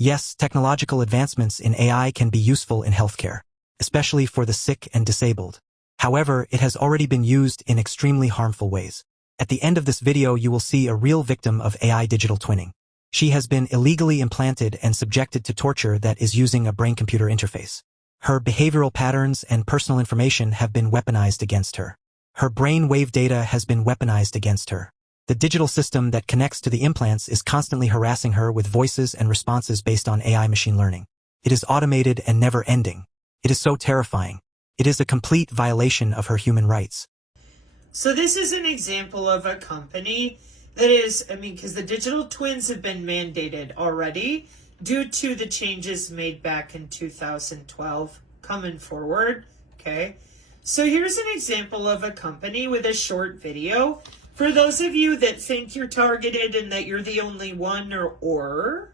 Yes, technological advancements in AI can be useful in healthcare, especially for the sick and disabled. However, it has already been used in extremely harmful ways. At the end of this video, you will see a real victim of AI digital twinning. She has been illegally implanted and subjected to torture that is using a brain-computer interface. Her behavioral patterns and personal information have been weaponized against her. Her brain wave data has been weaponized against her. The digital system that connects to the implants is constantly harassing her with voices and responses based on AI machine learning. It is automated and never-ending. It is so terrifying. It is a complete violation of her human rights. So this is an example of a company that is, because the digital twins have been mandated already due to the changes made back in 2012 coming forward, okay? So here's an example of a company with a short video. For those of you that think you're targeted and that you're the only one or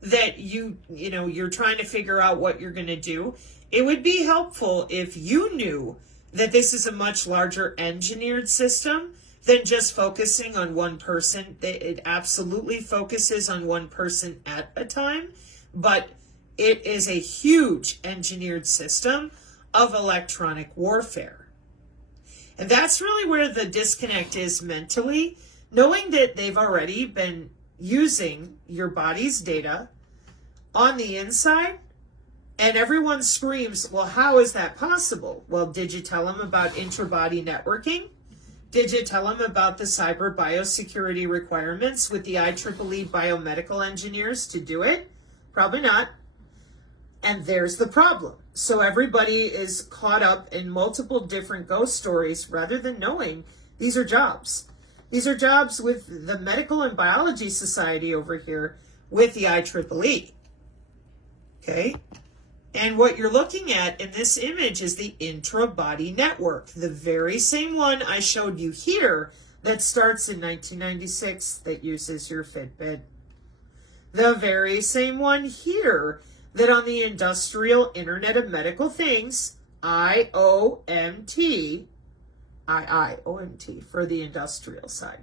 that you're trying to figure out what you're going to do, it would be helpful if you knew that this is a much larger engineered system than just focusing on one person. It absolutely focuses on one person at a time, but it is a huge engineered system of electronic warfare. And that's really where the disconnect is mentally, knowing that they've already been using your body's data on the inside, and everyone screams, well, how is that possible? Well, did you tell them about intra-body networking? Did you tell them about the cyber biosecurity requirements with the IEEE biomedical engineers to do it? Probably not. And there's the problem. So everybody is caught up in multiple different ghost stories rather than knowing these are jobs. These are jobs with the Medical and Biology Society over here with the IEEE. Okay? And what you're looking at in this image is the intra-body network, the very same one I showed you here that starts in 1996 that uses your Fitbit. The very same one here that on the Industrial Internet of Medical Things, IOMT for the industrial side,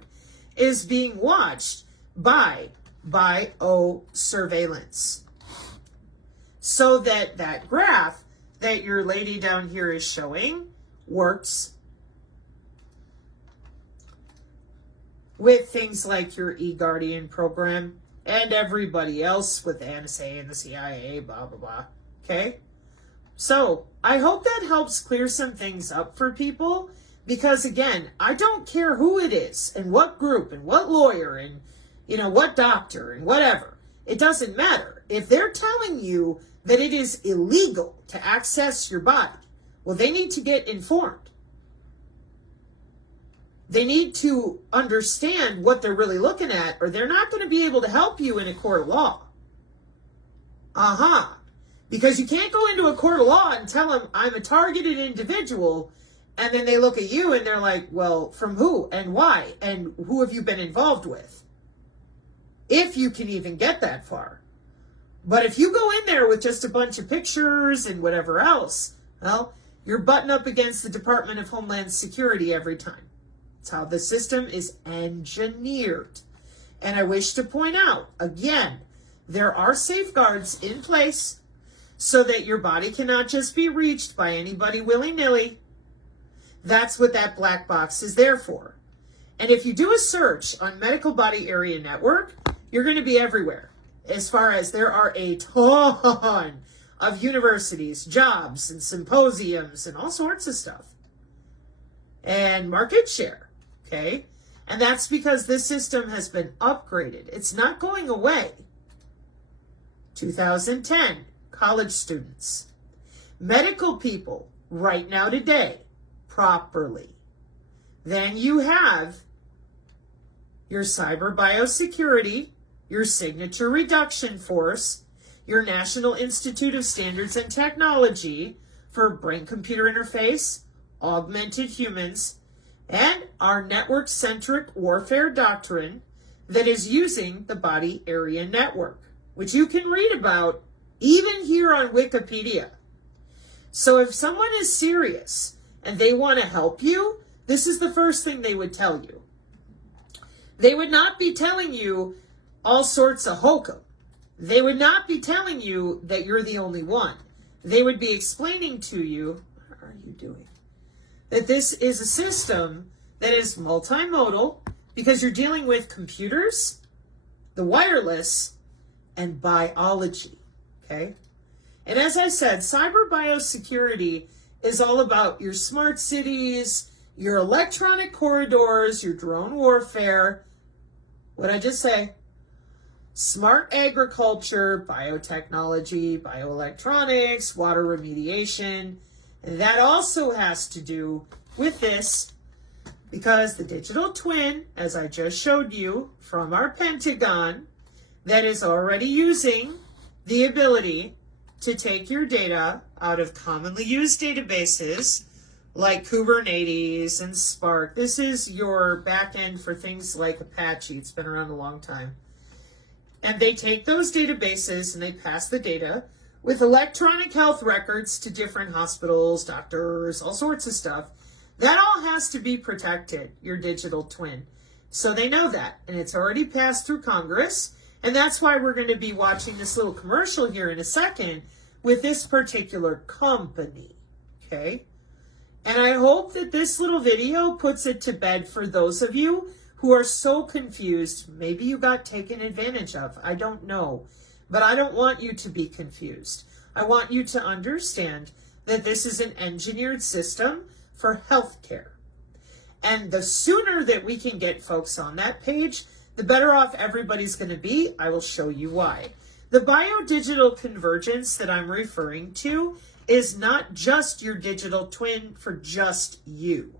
is being watched by biosurveillance. So that graph that your lady down here is showing works with things like your eGuardian program and everybody else with the NSA and the CIA, blah, blah, blah. Okay? So I hope that helps clear some things up for people, because again, I don't care who it is and what group and what lawyer and, what doctor and whatever. It doesn't matter. If they're telling you that it is illegal to access your body, well, they need to get informed. They need to understand what they're really looking at, or they're not going to be able to help you in a court of law. Because you can't go into a court of law and tell them, I'm a targeted individual, and then they look at you and they're like, well, from who and why and who have you been involved with? If you can even get that far. But if you go in there with just a bunch of pictures and whatever else, well, you're butting up against the Department of Homeland Security every time. It's how the system is engineered. And I wish to point out, again, there are safeguards in place so that your body cannot just be reached by anybody willy-nilly. That's what that black box is there for. And if you do a search on Medical Body Area Network, you're going to be everywhere. As far as there are a ton of universities, jobs, and symposiums, and all sorts of stuff. And market share, okay? And that's because this system has been upgraded. It's not going away. 2010, college students. Medical people, right now today, properly. Then you have your cyber biosecurity, your signature reduction force, your National Institute of Standards and Technology for brain-computer interface, augmented humans, and our network-centric warfare doctrine that is using the body area network, which you can read about even here on Wikipedia. So if someone is serious and they want to help you, this is the first thing they would tell you. They would not be telling you all sorts of hokum. they would not be telling you that you're the only one. They would be explaining to you, what are you doing? That this is a system that is multimodal because you're dealing with computers, the wireless, and biology, okay? And as I said, cyber biosecurity is all about your smart cities, your electronic corridors, your drone warfare. What'd I just say? Smart agriculture, biotechnology, bioelectronics, water remediation. And that also has to do with this because the digital twin, as I just showed you from our Pentagon, that is already using the ability to take your data out of commonly used databases like Kubernetes and Spark. This is your back end for things like Apache. It's been around a long time. And they take those databases and they pass the data with electronic health records to different hospitals, doctors, all sorts of stuff. That all has to be protected, your digital twin. So they know that, and it's already passed through Congress. And that's why we're going to be watching this little commercial here in a second with this particular company, okay? And I hope that this little video puts it to bed for those of you who are so confused. Maybe you got taken advantage of. I don't know. But I don't want you to be confused. I want you to understand that this is an engineered system for healthcare. And the sooner that we can get folks on that page, the better off everybody's going to be. I will show you why. The biodigital convergence that I'm referring to is not just your digital twin for just you.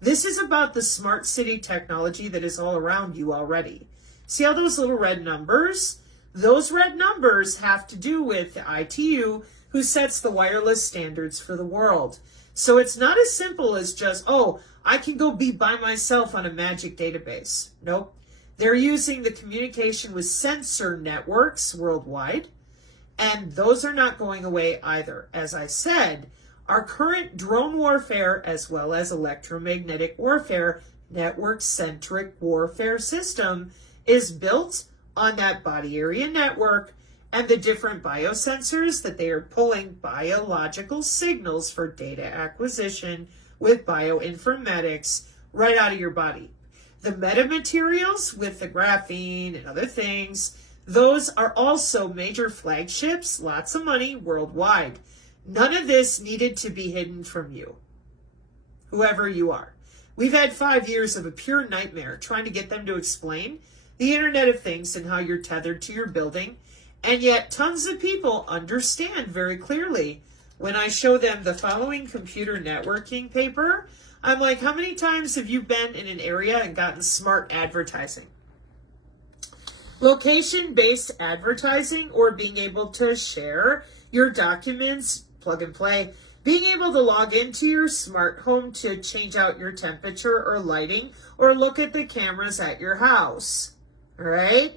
This is about the smart city technology that is all around you already. See how those little red numbers? Those red numbers have to do with the ITU who sets the wireless standards for the world. So it's not as simple as just, oh, I can go be by myself on a magic database. Nope. They're using the communication with sensor networks worldwide, and those are not going away either. As I said, our current drone warfare, as well as electromagnetic warfare, network-centric warfare system is built on that body area network and the different biosensors that they are pulling biological signals for data acquisition with bioinformatics right out of your body. The metamaterials with the graphene and other things, those are also major flagships, lots of money worldwide. None of this needed to be hidden from you, whoever you are. We've had 5 years of a pure nightmare trying to get them to explain the Internet of Things and how you're tethered to your building. And yet tons of people understand very clearly when I show them the following computer networking paper. I'm like, how many times have you been in an area and gotten smart advertising? Location-based advertising, or being able to share your documents, plug and play, being able to log into your smart home to change out your temperature or lighting, or look at the cameras at your house, all right?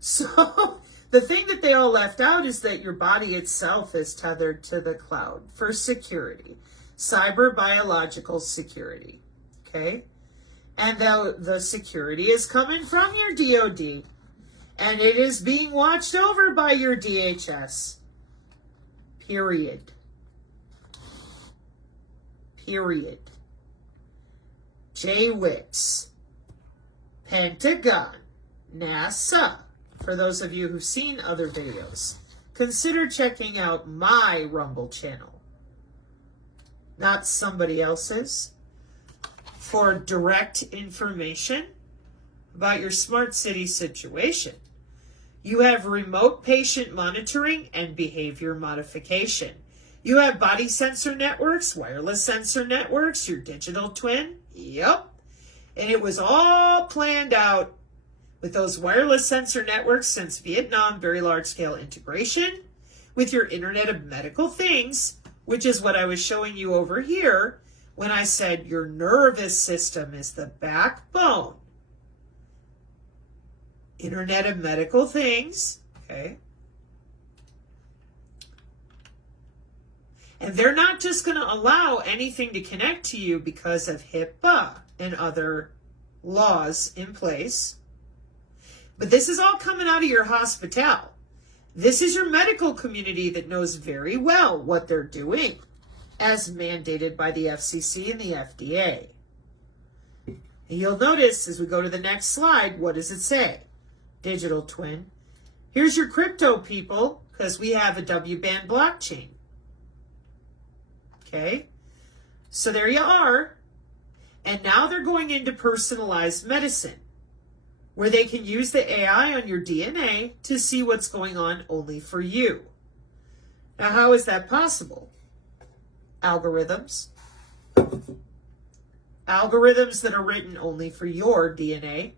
So the thing that they all left out is that your body itself is tethered to the cloud for security, cyber biological security, okay? And the security is coming from your DOD, and it is being watched over by your DHS, period. Period. JWICS, Pentagon, NASA. For those of you who've seen other videos, consider checking out my Rumble channel, not somebody else's, for direct information about your smart city situation. You have remote patient monitoring and behavior modification. You have body sensor networks, wireless sensor networks, your digital twin. Yep. And it was all planned out with those wireless sensor networks since Vietnam, very large scale integration with your Internet of Medical Things, which is what I was showing you over here when I said your nervous system is the backbone. Internet of Medical Things, okay? And they're not just going to allow anything to connect to you because of HIPAA and other laws in place. But this is all coming out of your hospital. This is your medical community that knows very well what they're doing, as mandated by the FCC and the FDA. And you'll notice as we go to the next slide, what does it say? Digital twin. Here's your crypto people, because we have a W-band blockchain. Okay, so there you are. And now they're going into personalized medicine, where they can use the AI on your DNA to see what's going on only for you. Now, how is that possible? Algorithms. Algorithms that are written only for your DNA.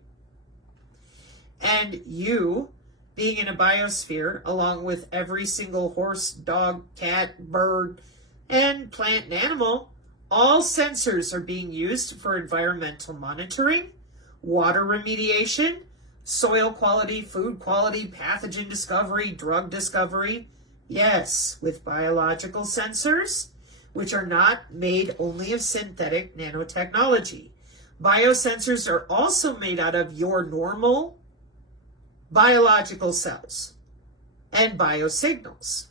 And you, being in a biosphere, along with every single horse, dog, cat, bird, and plant and animal, all sensors are being used for environmental monitoring, water remediation, soil quality, food quality, pathogen discovery, drug discovery. Yes, with biological sensors, which are not made only of synthetic nanotechnology. Biosensors are also made out of your normal biological cells and biosignals,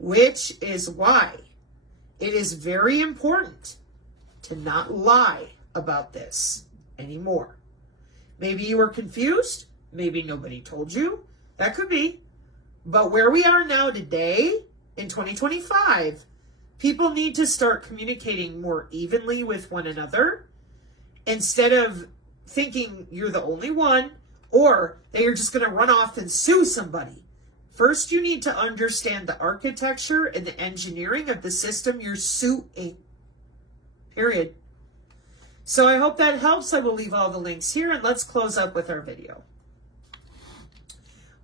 which is why it is very important to not lie about this anymore. Maybe you were confused. Maybe nobody told you. That could be. But where we are now today, in 2025, people need to start communicating more evenly with one another instead of thinking you're the only one or that you're just going to run off and sue somebody. First, you need to understand the architecture and the engineering of the system you're suing. Period. So I hope that helps. I will leave all the links here, and let's close up with our video.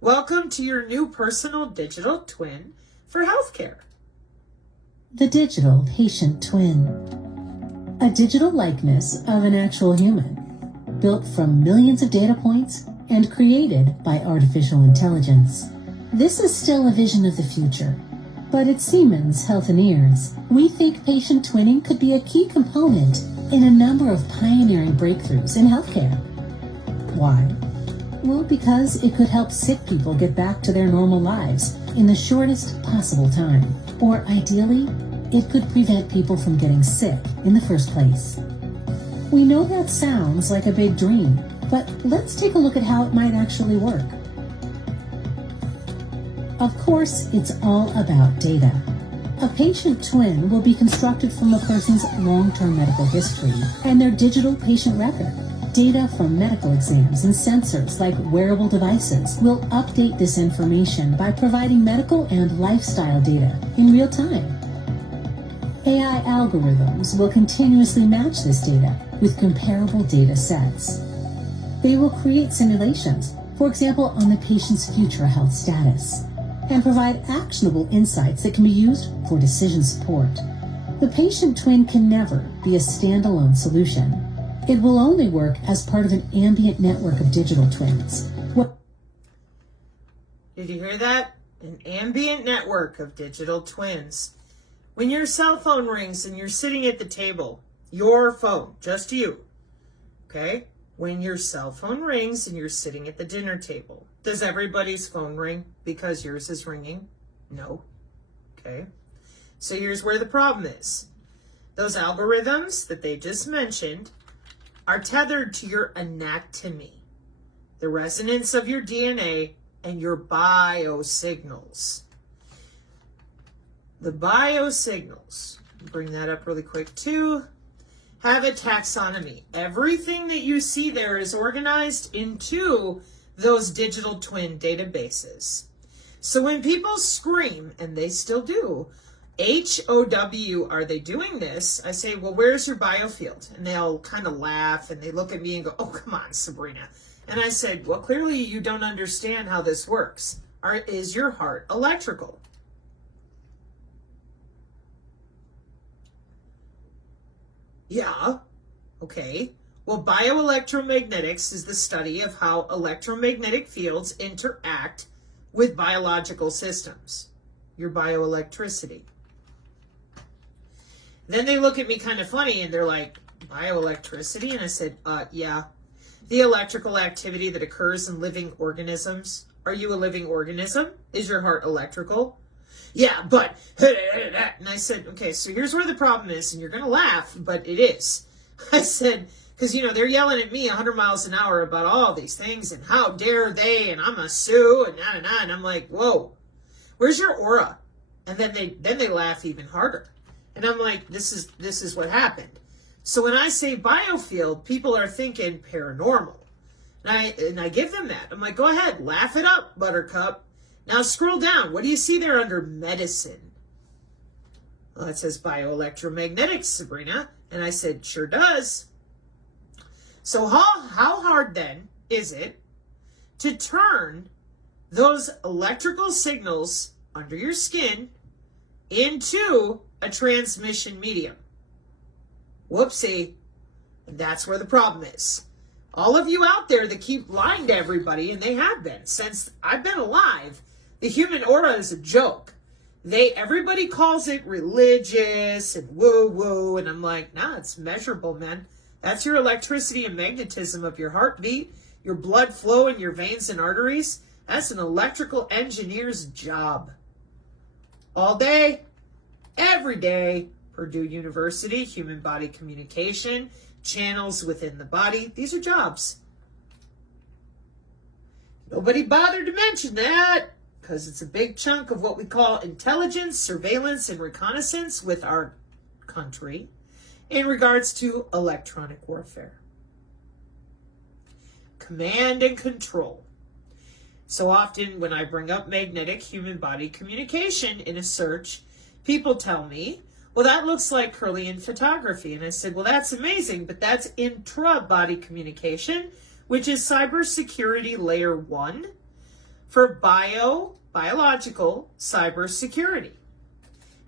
Welcome to your new personal digital twin for healthcare. The digital patient twin. A digital likeness of an actual human, built from millions of data points and created by artificial intelligence. This is still a vision of the future, but at Siemens Healthineers, we think patient twinning could be a key component in a number of pioneering breakthroughs in healthcare. Why? Well, because it could help sick people get back to their normal lives in the shortest possible time. Or ideally, it could prevent people from getting sick in the first place. We know that sounds like a big dream, but let's take a look at how it might actually work. Of course, it's all about data. A patient twin will be constructed from a person's long-term medical history and their digital patient record. Data from medical exams and sensors like wearable devices will update this information by providing medical and lifestyle data in real time. AI algorithms will continuously match this data with comparable data sets. They will create simulations, for example, on the patient's future health status, and provide actionable insights that can be used for decision support. The patient twin can never be a standalone solution. It will only work as part of an ambient network of digital twins. Did you hear that? An ambient network of digital twins. When your cell phone rings and you're sitting at the table, your phone, just you, okay? When your cell phone rings and you're sitting at the dinner table, does everybody's phone ring because yours is ringing? No. Okay. So here's where the problem is. Those algorithms that they just mentioned are tethered to your anatomy, the resonance of your DNA, and your biosignals. The biosignals, bring that up really quick too, have a taxonomy. Everything that you see there is organized into those digital twin databases. So when people scream, and they still do, HOW, are they doing this? I say, well, where's your biofield? And they'll kind of laugh and they look at me and go, oh, come on, Sabrina. And I said, well, clearly you don't understand how this works. Is your heart electrical? Yeah. Okay. Well, bioelectromagnetics is the study of how electromagnetic fields interact with biological systems, your bioelectricity. Then they look at me kind of funny and they're like, bioelectricity? And I said, yeah. The electrical activity that occurs in living organisms Are you a living organism? Is your heart electrical? Yeah, but, and I said, okay, so here's where the problem is, and you're going to laugh, but it is. I said, because, they're yelling at me 100 miles an hour about all these things, and how dare they, and I'm a sue, and and I'm like, whoa, where's your aura? And then they laugh even harder. And I'm like, this is what happened. So when I say biofield, people are thinking paranormal. And I give them that. I'm like, go ahead, laugh it up, Buttercup. Now scroll down. What do you see there under medicine? Well, it says bioelectromagnetics, Sabrina. And I said, sure does. So how hard then is it to turn those electrical signals under your skin into a transmission medium? Whoopsie. And that's where the problem is. All of you out there that keep lying to everybody, and they have been since I've been alive, the human aura is a joke. Everybody calls it religious and woo-woo, and I'm like, nah, it's measurable, man. That's your electricity and magnetism of your heartbeat, your blood flow in your veins and arteries. That's an electrical engineer's job. All day, every day, Purdue University, human body communication, channels within the body. These are jobs. Nobody bothered to mention that because it's a big chunk of what we call intelligence, surveillance, and reconnaissance with our country in regards to electronic warfare. Command and control. So often when I bring up magnetic human body communication in a search, people tell me, well, that looks like Kirlian photography. And I said, well, that's amazing, but that's intra-body communication, which is cybersecurity layer 1 for biological cybersecurity.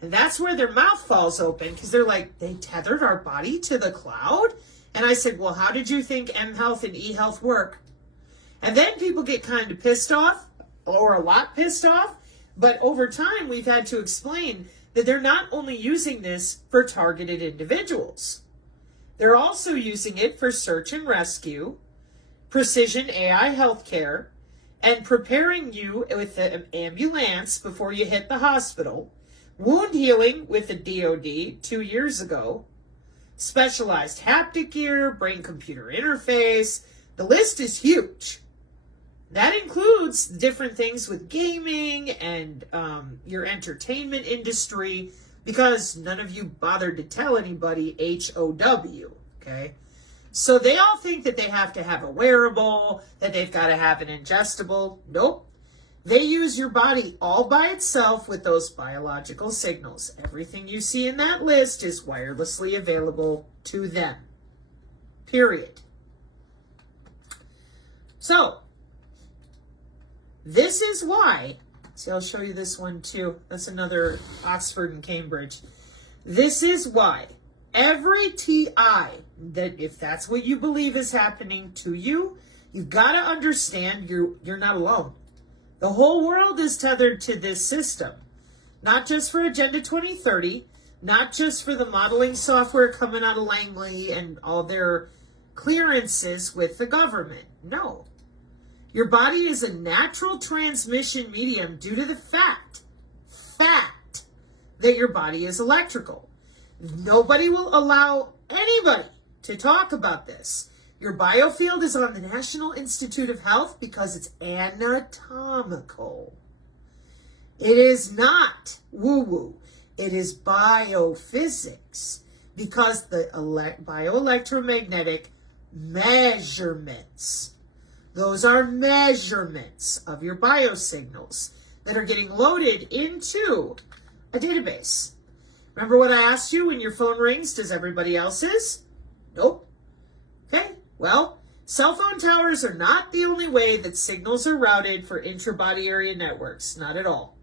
And that's where their mouth falls open because they're like, they tethered our body to the cloud? And I said, well, how did you think mHealth and eHealth work? And then people get kind of pissed off, or a lot pissed off. But over time, we've had to explain that they're not only using this for targeted individuals. They're also using it for search and rescue, precision AI healthcare, and preparing you with an ambulance before you hit the hospital, wound healing with the DoD 2 years ago, specialized haptic gear, brain-computer interface. The list is huge. That includes different things with gaming and your entertainment industry, because none of you bothered to tell anybody HOW, okay? So they all think that they have to have a wearable, that they've got to have an ingestible. Nope. They use your body all by itself with those biological signals. Everything you see in that list is wirelessly available to them. Period. So, this is why, see, I'll show you this one too. That's another Oxford and Cambridge. This is why every TI, that if that's what you believe is happening to you, you've got to understand you're not alone. The whole world is tethered to this system, not just for Agenda 2030, not just for the modeling software coming out of Langley and all their clearances with the government. No. Your body is a natural transmission medium due to the fact that your body is electrical. Nobody will allow anybody to talk about this. Your biofield is on the National Institute of Health because it's anatomical. It is not woo-woo. It is biophysics because the bioelectromagnetic measurements, those are measurements of your biosignals that are getting loaded into a database. Remember what I asked you when your phone rings, does everybody else's? Nope. Okay, well, cell phone towers are not the only way that signals are routed for intra-body area networks. Not at all.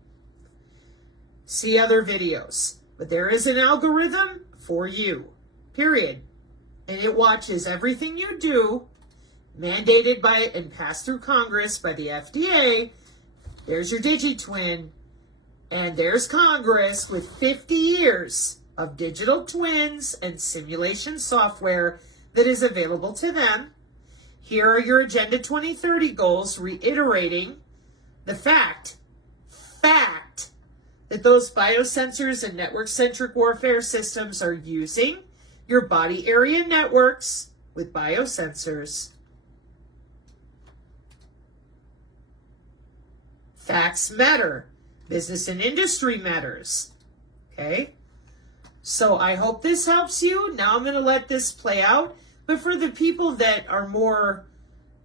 See other videos. But there is an algorithm for you. Period. And it watches everything you do, mandated by and passed through Congress by the FDA. There's your DigiTwin. And there's Congress with 50 years of digital twins and simulation software that is available to them. Here are your Agenda 2030 goals, reiterating the fact that those biosensors and network-centric warfare systems are using your body area networks with biosensors. Facts matter. Business and industry matters. Okay? So I hope this helps you. Now I'm going to let this play out. But for the people that are more,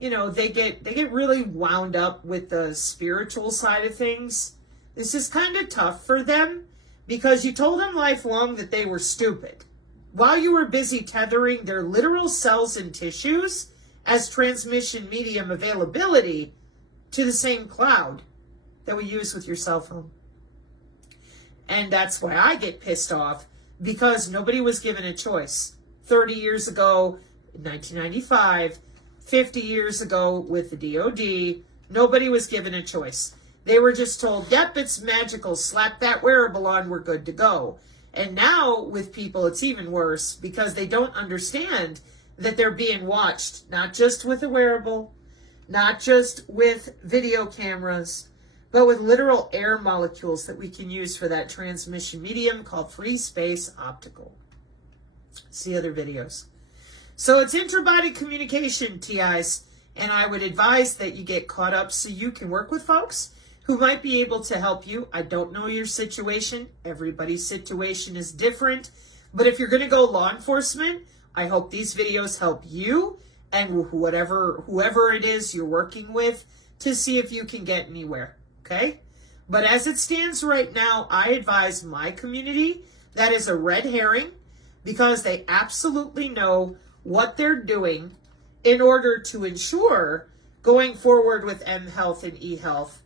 you know, they get really wound up with the spiritual side of things, this is kind of tough for them because you told them lifelong that they were stupid while you were busy tethering their literal cells and tissues as transmission medium availability to the same cloud that we use with your cell phone. And that's why I get pissed off, because nobody was given a choice. 30 years ago, in 1995, 50 years ago with the DOD, nobody was given a choice. They were just told, yep, it's magical, slap that wearable on, we're good to go. And now with people, it's even worse because they don't understand that they're being watched, not just with a wearable, not just with video cameras, but with literal air molecules that we can use for that transmission medium called free space optical. See other videos. So it's interbody communication, TIs, and I would advise that you get caught up so you can work with folks who might be able to help you. I don't know your situation. Everybody's situation is different. But if you're going to go law enforcement, I hope these videos help you and whoever it is you're working with to see if you can get anywhere. Okay? But as it stands right now, I advise my community that is a red herring because they absolutely know what they're doing in order to ensure going forward with mHealth and eHealth.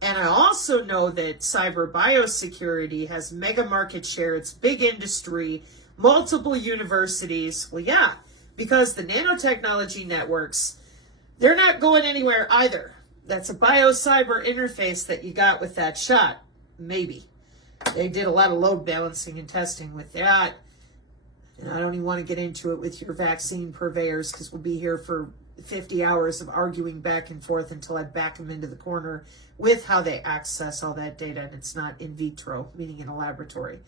And I also know that cyber biosecurity has mega market share. It's big industry, multiple universities. Well, yeah, because the nanotechnology networks, they're not going anywhere either. That's a bio-cyber interface that you got with that shot. Maybe. They did a lot of load balancing and testing with that. And I don't even want to get into it with your vaccine purveyors because we'll be here for 50 hours of arguing back and forth until I back them into the corner with how they access all that data, and it's not in vitro, meaning in a laboratory.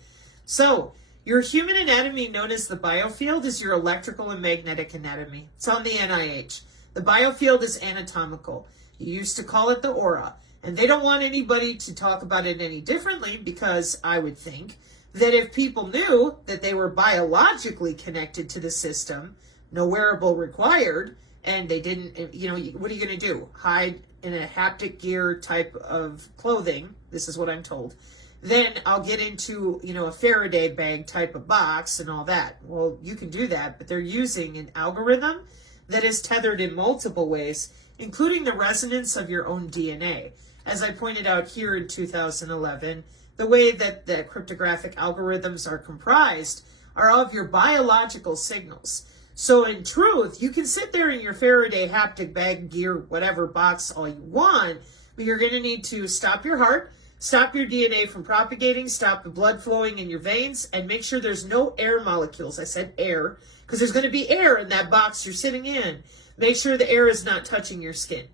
So your human anatomy, known as the biofield, is your electrical and magnetic anatomy. It's on the NIH. The biofield is anatomical. You used to call it the aura, and they don't want anybody to talk about it any differently because I would think that if people knew that they were biologically connected to the system, no wearable required, and they didn't, you know, what are you going to do? Hide in a haptic gear type of clothing? This is what I'm told. Then I'll get into, you know, a Faraday bag type of box and all that. Well, you can do that, but they're using an algorithm that is tethered in multiple ways, including the resonance of your own DNA. As I pointed out here in 2011, the way that the cryptographic algorithms are comprised are of your biological signals. So in truth, you can sit there in your Faraday haptic bag gear, whatever box all you want, but you're going to need to stop your heart, stop your DNA from propagating, stop the blood flowing in your veins, and make sure there's no air molecules. I said air, because there's going to be air in that box you're sitting in. Make sure the air is not touching your skin.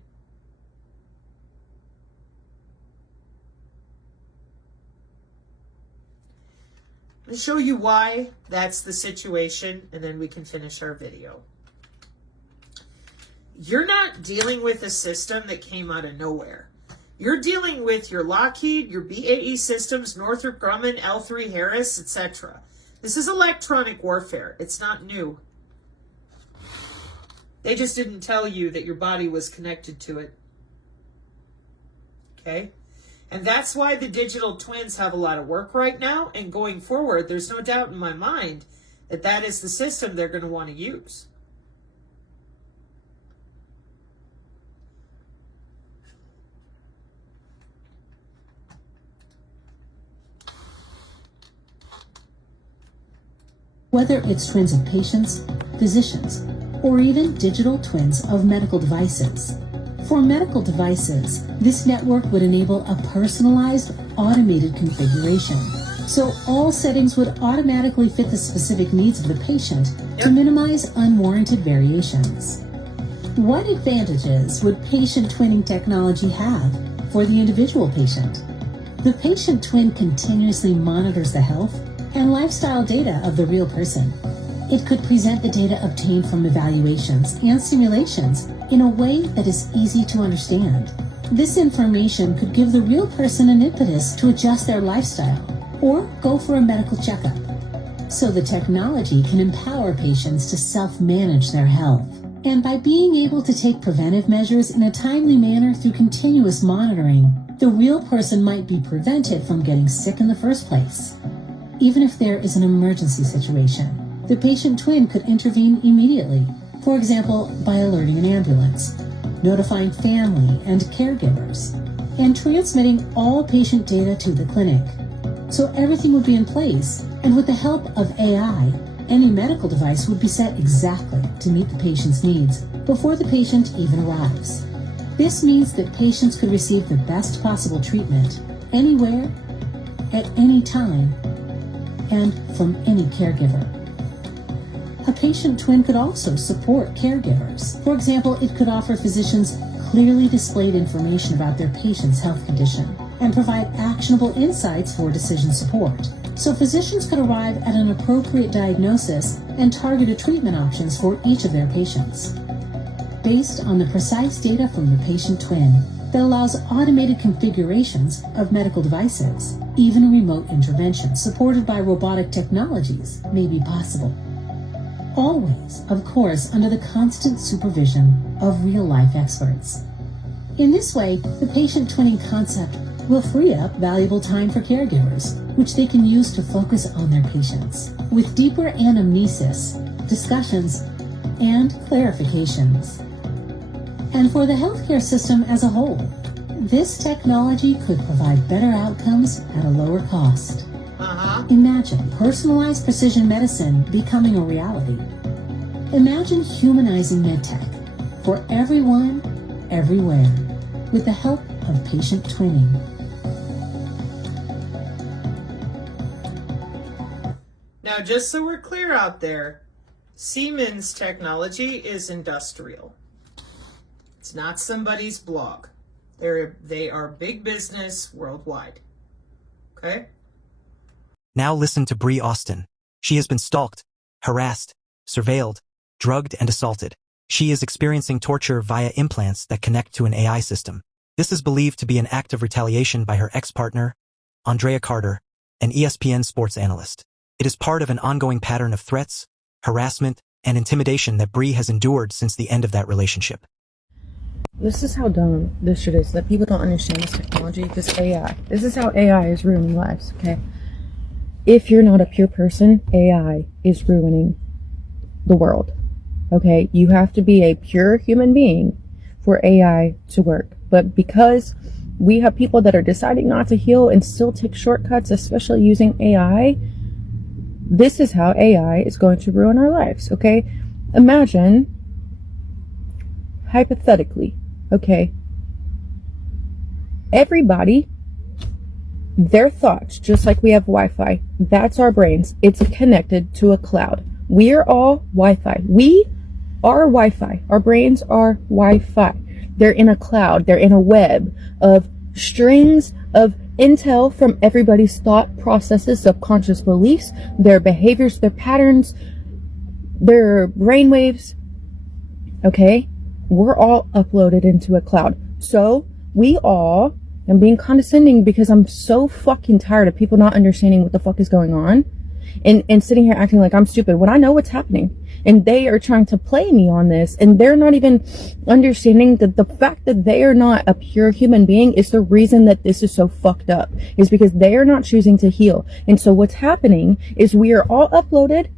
I'll show you why that's the situation, and then we can finish our video. You're not dealing with a system that came out of nowhere. You're dealing with your Lockheed, your BAE Systems, Northrop Grumman, L3 Harris, etc. This is electronic warfare. It's not new. They just didn't tell you that your body was connected to it. Okay? And that's why the digital twins have a lot of work right now. And going forward, there's no doubt in my mind that that is the system they're going to want to use. Whether it's twins of patients, physicians, or even digital twins of medical devices. For medical devices, this network would enable a personalized, automated configuration. So all settings would automatically fit the specific needs of the patient to minimize unwarranted variations. What advantages would patient twinning technology have for the individual patient. The patient twin continuously monitors the health and lifestyle data of the real person. It could present the data obtained from evaluations and simulations in a way that is easy to understand. This information could give the real person an impetus to adjust their lifestyle or go for a medical checkup. So the technology can empower patients to self-manage their health. And by being able to take preventive measures in a timely manner through continuous monitoring, the real person might be prevented from getting sick in the first place. Even if there is an emergency situation, the patient twin could intervene immediately, for example, by alerting an ambulance, notifying family and caregivers, and transmitting all patient data to the clinic. So everything would be in place, and with the help of AI, any medical device would be set exactly to meet the patient's needs before the patient even arrives. This means that patients could receive the best possible treatment anywhere, at any time, and from any caregiver. A patient twin could also support caregivers. For example, it could offer physicians clearly displayed information about their patient's health condition and provide actionable insights for decision support. So physicians could arrive at an appropriate diagnosis and targeted treatment options for each of their patients, based on the precise data from the patient twin that allows automated configurations of medical devices. Even remote interventions supported by robotic technologies may be possible. Always, of course, under the constant supervision of real-life experts. In this way, the patient twinning concept will free up valuable time for caregivers, which they can use to focus on their patients, with deeper anamnesis, discussions, and clarifications. And for the healthcare system as a whole, this technology could provide better outcomes at a lower cost. Imagine personalized precision medicine becoming a reality. Imagine humanizing medtech for everyone, everywhere, with the help of patient twinning. Now, just so we're clear out there, Siemens technology is industrial. It's not somebody's blog. They are big business worldwide. Okay? Now listen to Bre Austin. She has been stalked, harassed, surveilled, drugged, and assaulted. She is experiencing torture via implants that connect to an AI system. This is believed to be an act of retaliation by her ex-partner, Andraya, an ESPN sports analyst. It is part of an ongoing pattern of threats, harassment, and intimidation that Bre has endured since the end of that relationship. This is how dumb this shit is, that people don't understand this technology, this AI. This is how AI is ruining lives, okay? If you're not a pure person, AI is ruining the world, okay? You have to be a pure human being for AI to work. But because we have people that are deciding not to heal and still take shortcuts, especially using AI, this is how AI is going to ruin our lives, okay? Imagine, hypothetically, okay, everybody, their thoughts, just like we have Wi-Fi, that's our brains. It's connected to a cloud. We are all Wi-Fi. We are Wi-Fi. Our brains are Wi-Fi. They're in a cloud. They're in a web of strings of intel from everybody's thought processes, subconscious beliefs, their behaviors, their patterns, their brainwaves. Okay? We're all uploaded into a cloud. So we all, I'm being condescending because I'm so fucking tired of people not understanding what the fuck is going on and sitting here acting like I'm stupid when I know what's happening. And they are trying to play me on this, and they're not even understanding that the fact that they are not a pure human being is the reason that this is so fucked up, is because they are not choosing to heal. And so what's happening is we are all uploaded,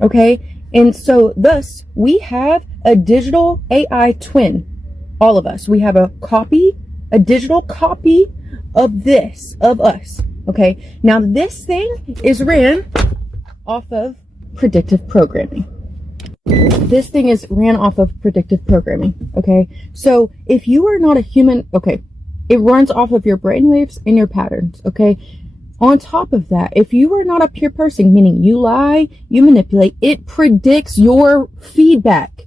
okay? And so thus we have a digital AI twin, all of us. We have a copy, a digital copy of this, of us, okay? Now this thing is ran off of predictive programming. This thing is ran off of predictive programming, okay? So if you are not a human, okay, it runs off of your brainwaves and your patterns, okay? On top of that, if you are not a pure person, meaning you lie, you manipulate, it predicts your feedback,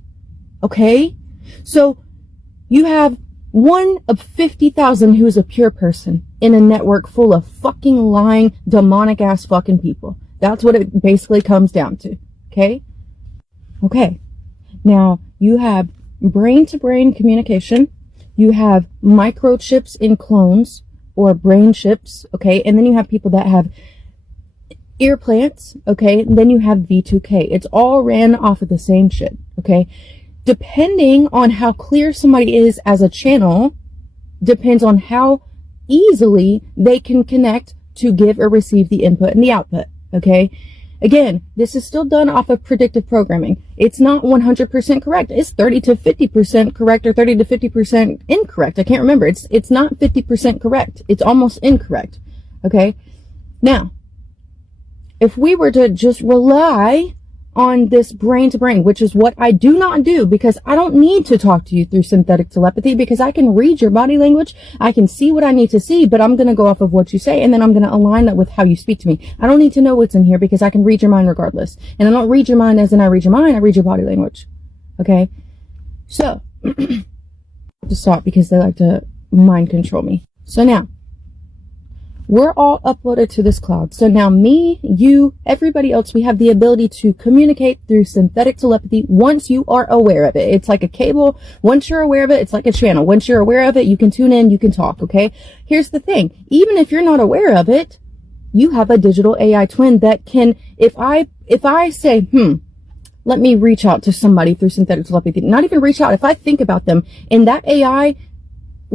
okay? So you have one of 50,000 who's a pure person in a network full of fucking lying, demonic ass fucking people. That's what it basically comes down to. Okay? Okay. Now, you have brain-to-brain communication. You have microchips in clones or brain chips. Okay? And then you have people that have ear plants. Okay? And then you have V2K. It's all ran off of the same shit. Okay? Depending on how clear somebody is as a channel, depends on how easily they can connect to give or receive the input and the output. Okay? Again, this is still done off of predictive programming. It's not 100% correct. It's 30 to 50% correct or 30 to 50% incorrect. I can't remember. It's not 50% correct. It's almost incorrect. Okay? Now, if we were to just rely on this brain to brain, which is what I do not do, because I don't need to talk to you through synthetic telepathy, because I can read your body language. I can see what I need to see, but I'm going to go off of what you say, and then I'm going to align that with how you speak to me. I don't need to know what's in here because I can read your mind regardless. And I don't read your mind as in I read your mind, I read your body language. Okay? So, to stop because they like to mind control me. So now, we're all uploaded to this cloud. So now me, you, everybody else, we have the ability to communicate through synthetic telepathy once you are aware of it. It's like a cable. Once you're aware of it, it's like a channel. Once you're aware of it, you can tune in, you can talk, okay? Here's the thing. Even if you're not aware of it, you have a digital AI twin that can, if I say, let me reach out to somebody through synthetic telepathy, not even reach out, if I think about them, and that AI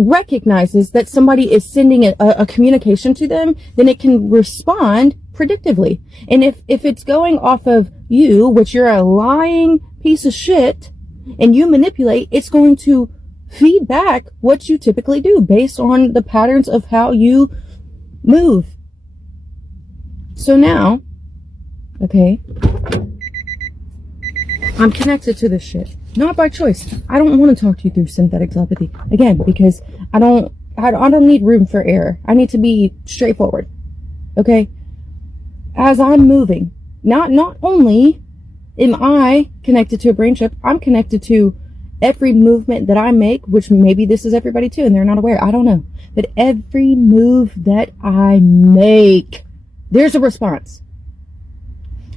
recognizes that somebody is sending a communication to them, then it can respond predictively. And if it's going off of you, which you're a lying piece of shit, and you manipulate, it's going to feed back what you typically do based on the patterns of how you move. So now, okay, I'm connected to this shit. Not by choice. I don't want to talk to you through synthetic telepathy. Again, because I don't need room for error. I need to be straightforward. Okay? As I'm moving, not only am I connected to a brain chip, I'm connected to every movement that I make, which maybe this is everybody too, and they're not aware. I don't know. But every move that I make, there's a response.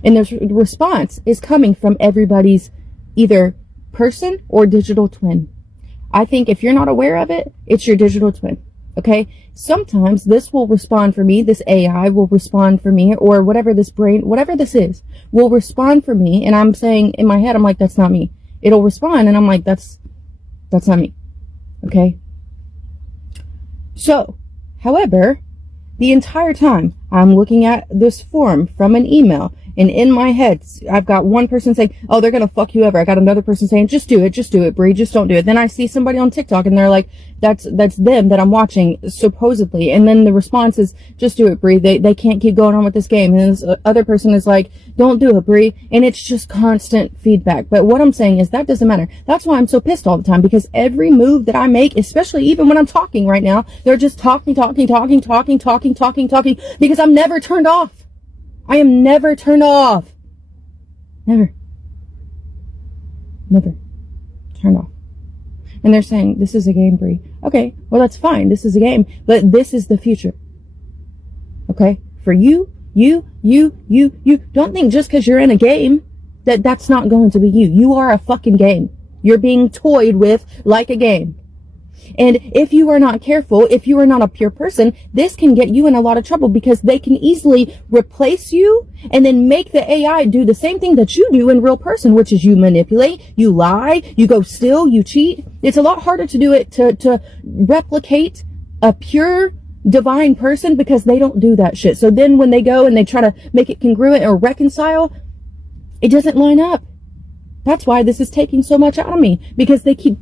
And the response is coming from everybody's either person or digital twin. I think if you're not aware of it, it's your digital twin. Okay? Sometimes this will respond for me, this AI will respond for me, or whatever this brain, whatever this is, will respond for me, and I'm saying in my head, I'm like, that's not me. It'll respond, and I'm like, that's not me. Okay? So, however, the entire time I'm looking at this form from an email, and in my head, I've got one person saying, oh, they're going to fuck you ever. I got another person saying, just do it, Bre, just don't do it. Then I see somebody on TikTok and they're like, that's them that I'm watching, supposedly. And then the response is, just do it, Bre. They can't keep going on with this game. And this other person is like, don't do it, Bre. And it's just constant feedback. But what I'm saying is that doesn't matter. That's why I'm so pissed all the time, because every move that I make, especially even when I'm talking right now, they're just talking, because I'm never turned off. I am never turned off. Never turned off. And they're saying, this is a game, Bre. Okay, well, that's fine. This is a game, but this is the future. Okay? For you, don't think just because you're in a game that that's not going to be you. You are a fucking game. You're being toyed with like a game. And if you are not careful, if you are not a pure person, this can get you in a lot of trouble, because they can easily replace you and then make the AI do the same thing that you do in real person, which is you manipulate, you lie, you go steal, you cheat. It's a lot harder to do it, to replicate a pure divine person, because they don't do that shit. So then when they go and they try to make it congruent or reconcile, it doesn't line up. That's why this is taking so much out of me, because they keep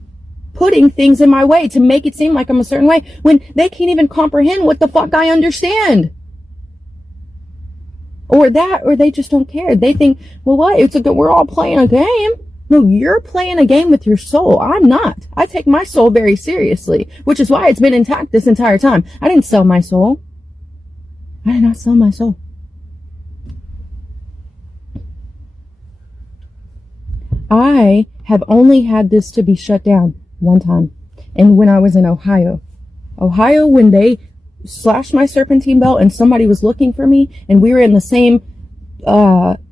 putting things in my way to make it seem like I'm a certain way when they can't even comprehend what the fuck I understand. Or they just don't care. They think, well, what? We're all playing a game. No, you're playing a game with your soul. I'm not. I take my soul very seriously, which is why it's been intact this entire time. I didn't sell my soul. I did not sell my soul. I have only had this to be shut down one time. and when I was in Ohio, when they slashed my serpentine belt and somebody was looking for me, and we were in the same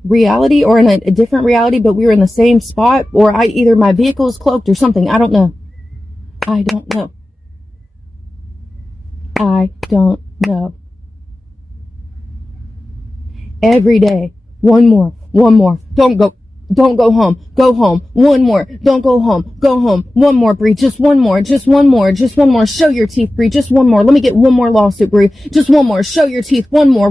reality, or in a different reality, but we were in the same spot, or either my vehicle is cloaked or something. I don't know. I don't know. Every day, one more. Don't go home. Go home. One more. Don't go home. Go home. One more, Bre. Just one more. Show your teeth, Bre. Just one more. Let me get one more lawsuit, Bre. Just one more. Show your teeth. One more.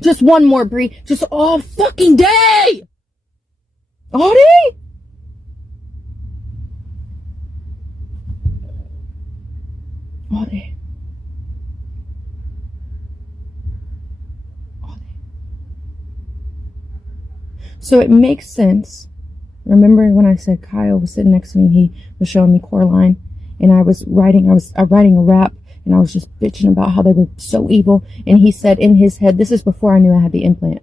Just one more, Bre. Just all fucking day. All day. All day. So it makes sense. Remember when I said Kyle was sitting next to me and he was showing me Coraline, and I was writing a rap, and I was just bitching about how they were so evil, and he said in his head, this is before I knew I had the implant,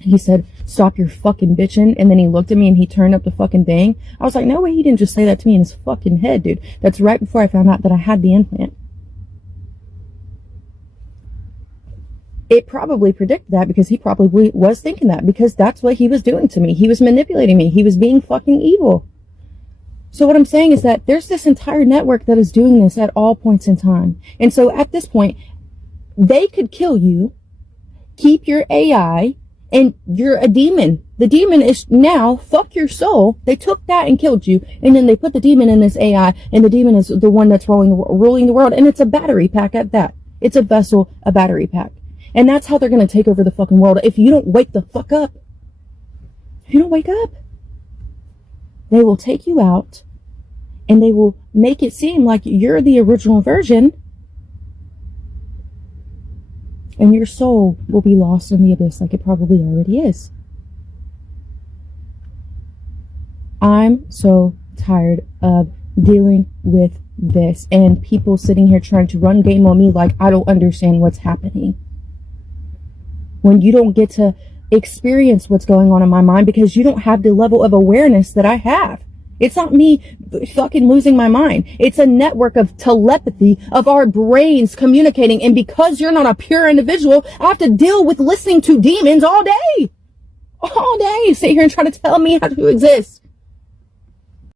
he said, stop your fucking bitching, and then he looked at me and he turned up the fucking thing. I was like, no way, he didn't just say that to me in his fucking head, dude. That's right before I found out that I had the implant. It probably predicted that, because he probably was thinking that, because that's what he was doing to me. He was manipulating me. He was being fucking evil. So what I'm saying is that there's this entire network that is doing this at all points in time. And so at this point, they could kill you, keep your AI, and you're a demon. The demon is now, fuck your soul. They took that and killed you, and then they put the demon in this AI, and the demon is the one that's ruling the world, and it's a battery pack at that. It's a vessel, a battery pack. And that's how they're going to take over the fucking world. If you don't wake the fuck up, they will take you out, and they will make it seem like you're the original version, and your soul will be lost in the abyss like it probably already is. I'm so tired of dealing with this and people sitting here trying to run game on me like I don't understand what's happening, when you don't get to experience what's going on in my mind because you don't have the level of awareness that I have. It's not me fucking losing my mind. It's a network of telepathy of our brains communicating. And because you're not a pure individual, I have to deal with listening to demons all day. All day. Sit here and try to tell me how to exist.